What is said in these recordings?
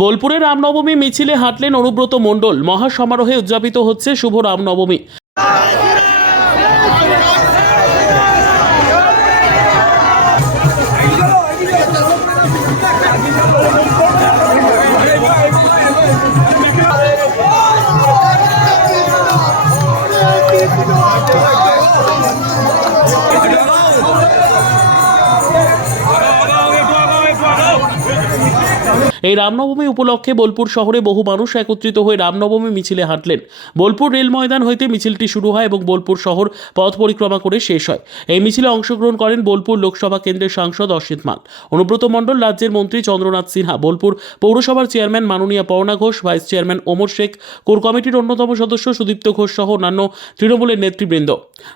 বোলপুরে রামনবমী মিছিলে হাঁটলেন অনুব্রত মণ্ডল। মহাসমারোহে উদযাপিত হচ্ছে শুভ রামনবমী। এই রামনবমী উপলক্ষে বোলপুর শহরে বহু মানুষ একত্রিত হয়ে রামনবমী মিছিলে হাঁটলেন। বোলপুর রেল ময়দান হইতে মিছিলটি শুরু হয় এবং বোলপুর শহর পথ পরিক্রমা করে শেষ হয়। এই মিছিলে অংশগ্রহণ করেন বোলপুর লোকসভা কেন্দ্রের সাংসদ অসিত মাল। অনুব্রত মণ্ডল, রাজ্যের মন্ত্রী চন্দ্রনাথ সিনহা, বোলপুর পৌরসভার চেয়ারম্যান মাননীয়া Parna Ghosh, vice chairman Omar Sheikh, core কমিটির অন্যতম সদস্য সুদীপ্ত ঘোষ সহ অন্যান্য তৃণমূলের নেতৃবৃন্দ।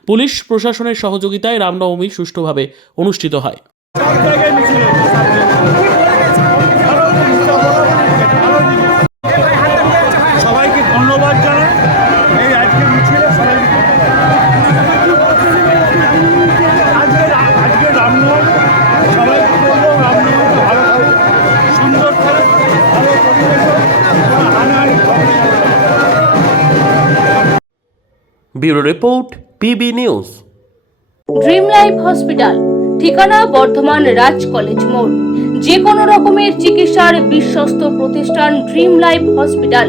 পুলিশ প্রশাসনের সহযোগিতায় রামনবমী সুষ্ঠুভাবে অনুষ্ঠিত হয়। ধন্যবাদ জানাই। এই আজকে মিছিলে সবাই আজকে আজকে রামনবমী। সবাইকে বলব রামনবমীটা ভালো থাকুক সুন্দর থাকুক ভালো পরিবেশ হোক, কোনো হানাহানি ঝগড়া না হোক। Bureau report PB news. Dream life hospital ঠিকানা বর্ধমান রাজ কলেজ মোড়। যে কোনো রকমের চিকিৎসার বিশ্বস্ত প্রতিষ্ঠান ড্রিম লাইফ হসপিটাল।